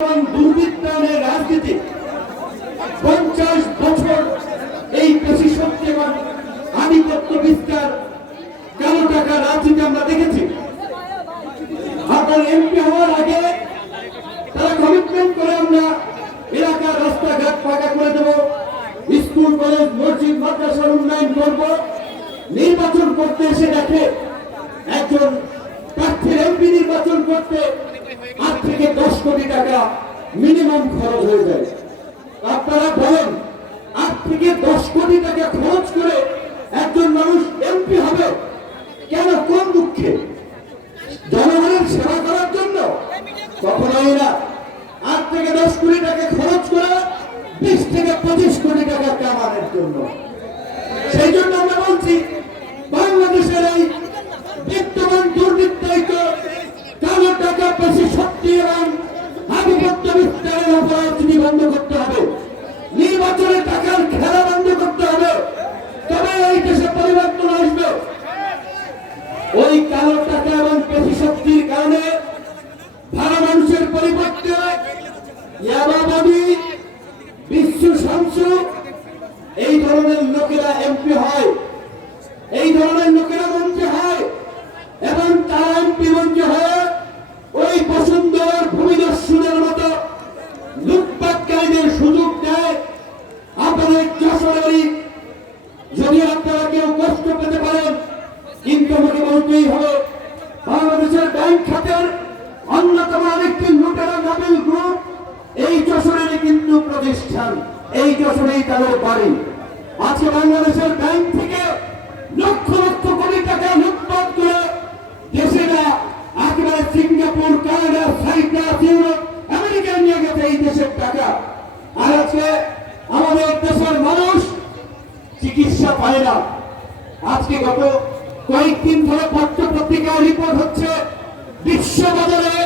এবং রাজনীতি। পঞ্চাশ বছর এই পেশি শক্তি এবং আধিপত্য বিস্তার কালো টাকা রাজনীতি আমরা দেখেছি? এমপি হওয়ার আগে তারা কমিটমেন্ট করে আমরা এলাকার রাস্তাঘাট পাকা করে দেব, স্কুল, কলেজ, মসজিদ, মাদ্রাসার উন্নয়ন করব। নির্বাচন করতে এসে দেখে একজন প্রার্থীর এমপি নির্বাচন করতে টাকা মিনিমাম খরচ হয়ে যায়। আপনারা বলেন, আট থেকে দশ কোটি টাকা খরচ করে একজন মানুষ এমপি হবে, কেন কোন দুঃখে? জনগণের সেবা করার জন্য? কখনোই না। আট থেকে দশ কোটি টাকা খরচ করে বিশ থেকে পঁচিশ কোটি টাকা কামানোর জন্য। সেই জন্য আমরা বলছি বাংলাদেশের এই বিদ্যমান দুর্বৃত্তায়িত কালো টাকা বেশি শক্তি এবং আধিপত্য বিস্তারের অপরাধী বন্ধ করতে হবে নির্বাচনে টাকার খেলা বন্ধ করতে হবে তবে এই দেশে পরিবর্তন আসবে ওই কালো টাকা এবং পেশি শক্তির কারণে ভালো মানুষের পরিবর্তে ইয়াবাবাদী বিশ্ব শামসু, এই ধরনের লোকেরা এমপি হয়। এই ধরনের লোকেরা মন্ত্রী হয় এবং তারা এমপি মন্ত্রী হয়ে ওই বসুন্ধরার ভূমিদস্যুদের মতো লুটপাটকারীদের সুযোগ দেয় আপনাদের যশোরেরই যদি আপনারা কেউ কষ্ট পেতে পারেন কিন্তু হবে বাংলাদেশের ব্যাংক খাতের অন্যতম আরেকটি লুটেরা নাবিল গ্রুপ। এই যশোরেরই কিন্তু প্রতিষ্ঠান, এই যশোরেই তাদের বাড়ি। আজকে বাংলাদেশের ব্যাংক থেকে লক্ষ লক্ষ কোটি টাকা লুটপাট করে দেশেরা একেবারে Singapore, Canada Cyprus Europe, America নিয়ে গেছে এই দেশের টাকা। আর আজকে আমাদের দেশের মানুষ চিকিৎসা পায় না। আজকে গত কয়েকদিন ধরে পত্র পত্রিকায় রিপোর্ট হচ্ছে, বিশ্ববাজারে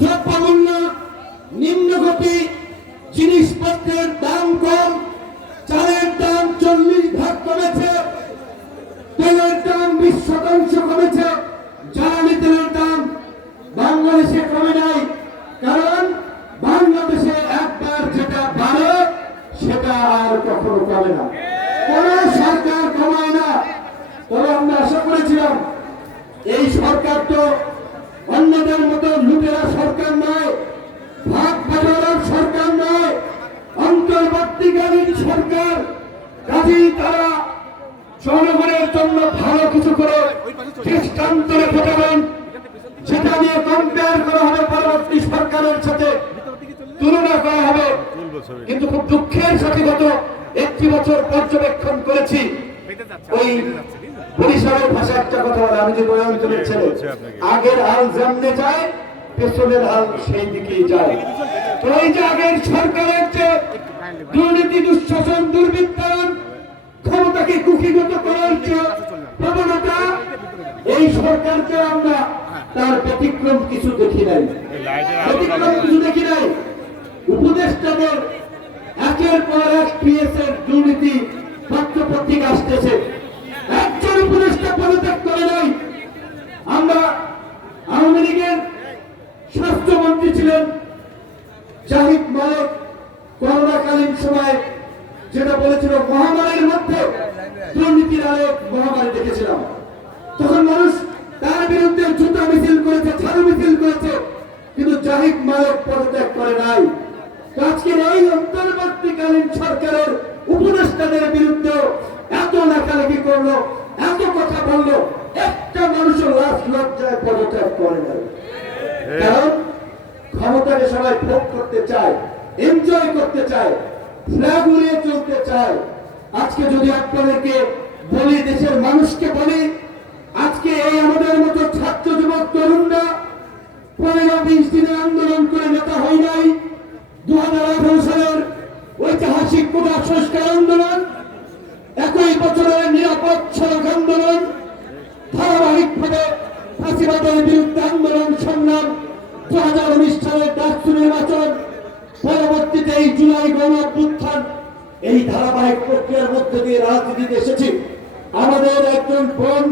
দ্রব্যমূল্য নিম্নগতি, জিনিসপত্রের দাম কম, চালের দাম চল্লিশ ভাগ কমেছে, তেলের দাম বিশ শতাংশ কমেছে, জ্বালানি তেলের দাম বাংলাদেশে কমে নাই, কারণ বাংলাদেশে একবার যেটা বাড়ে, সেটা আর কখনো কমে না। কোন সরকার কমায় না। তবে আমরা আশা করেছিলাম, এই সরকার তো অন্যদের মতো লুটেরা সরকার নয়, ভাগ বাজারের সরকার নয়, অন্তর্বর্তীকালীন সরকার। কাজেই তারা জনগণের জন্য ভালো কিছু করে দৃষ্টান্তরে ফোটাবেন, সেটা নিয়ে কম্পেয়ার করা হবে পরবর্তী সরকারের সাথে, তুলনা করা হবে। কিন্তু খুব দুঃখের সাথে গত একটি বছর পর্যবেক্ষণ করেছি, ওই বরিশালের ভাষা একটা কথা বলে আমি যে বয়াঞ্চলের ছেলে। আগের হাল পেছনের হাল সেই দিকেই যায়। তো এই যে আগের সরকারের যে দুর্নীতি দুঃশাসন দুর্বৃত্তায়ন ক্ষমতাকে কুক্ষিগত করার যে প্রবণতা এই সরকারকে আমরা তার ব্যতিক্রম কিছু দেখি নাই। ব্যতিক্রম কিছু দেখি নাই। উপদেষ্টাদের একের পর এক পিএস এর দুর্নীতি পত্র পত্রিকা আসতেছে একজন উপদেষ্টা পদত্যাগ করে নাই আমরা আওয়ামী লীগের স্বাস্থ্যমন্ত্রী ছিলেন জাহিদ মালিক করোনাকালীন সময় যেটা বলেছিল, মহামারীর মধ্যে দুর্নীতির আলোক মহামারী দেখেছিলাম। তখন মানুষ তার বিরুদ্ধে জুতা মিছিল করেছে, ঝাড়ু মিছিল করেছে, কিন্তু জাহিদ মালিক পদত্যাগ করে নাই। আজকের এই অন্তর্বর্তীকালীন সরকারের উপদেষ্টাদের বিরুদ্ধে এত লেখালেখি করল, এত কথা বলল, একটা লজ্জায় করে নাই। কারণ ক্ষমতাকে সবাই ভোগ করতে চায় এনজয় করতে চায় ফ্ল্যাগ উড়িয়ে চলতে চায়। আজকে যদি আপনাদেরকে বলি দেশের মানুষকে বলি আজকে এই আমাদের মতো ছাত্র যুবক তরুণরা পনেরো বিশ দিনের আন্দোলন করে নেতা হয় নাই। দু হাজার আঠারো সালের ঐতিহাসিক কোটা সংস্কার আন্দোলন একই বছরের নিরাপদ ফাঁসিবাদের বিরুদ্ধে আন্দোলন, সংগ্রাম দু হাজার উনিশ সালের ডাকসু নির্বাচন, পরবর্তীতে এই জুলাই গণ এই ধারাবাহিক প্রক্রিয়ার মধ্যে দিয়ে রাজনীতিতে এসেছি। আমাদের একজন বোন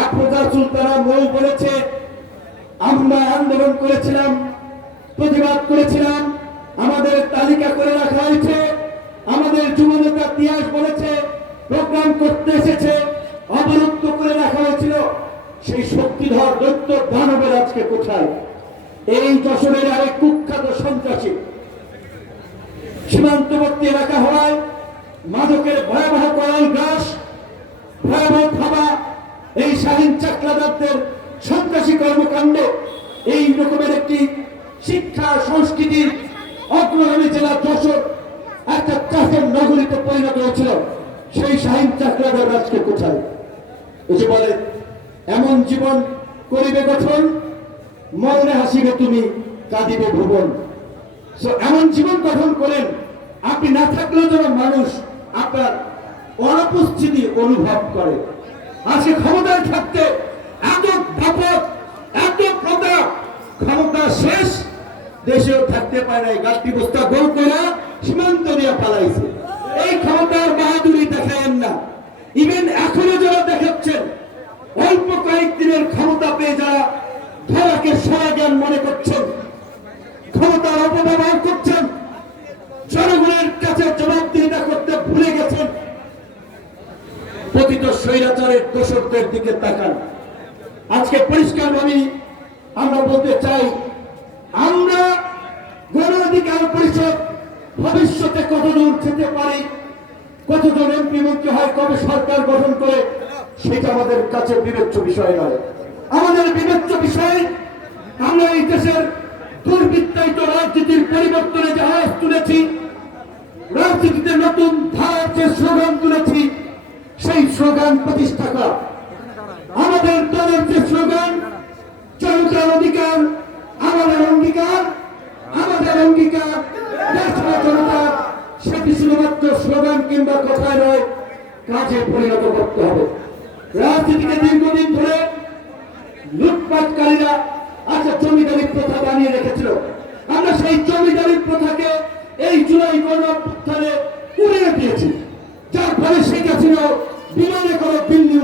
আফরোজা সুলতানা মৌ বলেছে, আমরা আন্দোলন করেছিলাম, প্রতিবাদ করেছিলাম, আমাদের তালিকা করে রাখা হয়েছে, আমাদের যুবনেতা তিয়াস বলেছে, প্রোগ্রাম করতে এসেছে অবরুদ্ধ করে রাখা হয়েছিল সেই শক্তিধর দৈত্য দানবের আজকে কোথায়? এই যশোরের আরেক কুখ্যাত সন্ত্রাসী। সীমান্তবর্তী এলাকা হওয়ায় মাদকের ভয়াবহ করাল গ্রাস, ভয়াবহ থাবা, এই শালীন চাকলাদারদের সন্ত্রাসী কর্মকাণ্ড এই রকমের একটি শিক্ষা সংস্কৃতির অগ্রগামী জেলা যশোর একটা চাষের নগরীতে পরিণত হয়েছিল। সেই শাহিন চাকলাদার আজকে কোথায়? বলে, এমন জীবন করিবে গঠন মরণে হাসিবে তুমি কাঁদিবে ভুবন। So, এমন জীবন গঠন করেন আপনি না থাকলেও যেন মানুষ আপনার অনুপস্থিতি অনুভব করে। আজকে ক্ষমতায় থাকতে এত দাপট এত প্রতাপ ক্ষমতা শেষ দেশেও থাকতে পারে নাই। গাছটি বস্তা গোল করে সীমান্ত দিয়ে পালাইছে এই ক্ষমতার বাহাদুরি দেখায়েন না ইভেন এখনও যারা দেখাচ্ছেন অল্প কয়েক দিনের ক্ষমতা পেয়ে যারা ধরাকে সারা জ্ঞান মনে করছেন ক্ষমতার অপব্যবহার করছেন জনগণের কাছে জবাবদিহিতা করতে ভুলে গেছেন পতিত স্বৈরাচারের দোষকদের দিকে তাকান। আজকে পরিষ্কার ভাবে আমরা বলতে চাই, আমরা গণ অধিকার পরিষদ ভবিষ্যতে কতদূর যেতে পারি, কতজন এমপি মন্ত্রী হয়, কবে সরকার গঠন করে, সেটা আমাদের কাছে বিবেচ্য বিষয় নয়। আমাদের বিবেচ্য বিষয়, আমরা এই দেশের দুর্বৃত্তায়িত রাজনীতির পরিবর্তনে যে আওয়াজ তুলেছি, রাজনীতিতে নতুন ধারার যে স্লোগান তুলেছি সেই স্লোগান প্রতিষ্ঠা করা। আমাদের দলের যে স্লোগান, জনতার অধিকার, আমাদের অঙ্গীকার আমাদের অঙ্গীকার জনতা, সেটি শুধুমাত্র স্লোগান কিংবা কথায় নয়, কাজে পরিণত করতে হবে। রাজনীতিকে দীর্ঘদিন ধরে লুটপাটকারীরা আচ্ছা জমিদারি প্রথা বানিয়ে রেখেছিল। আমরা সেই জমিদারি প্রথাকে এই জুলাই গণঅভ্যুত্থানে উড়িয়ে দিয়েছি। যার ফলে সেটা হাসিনা বিমানে করে দিল্লি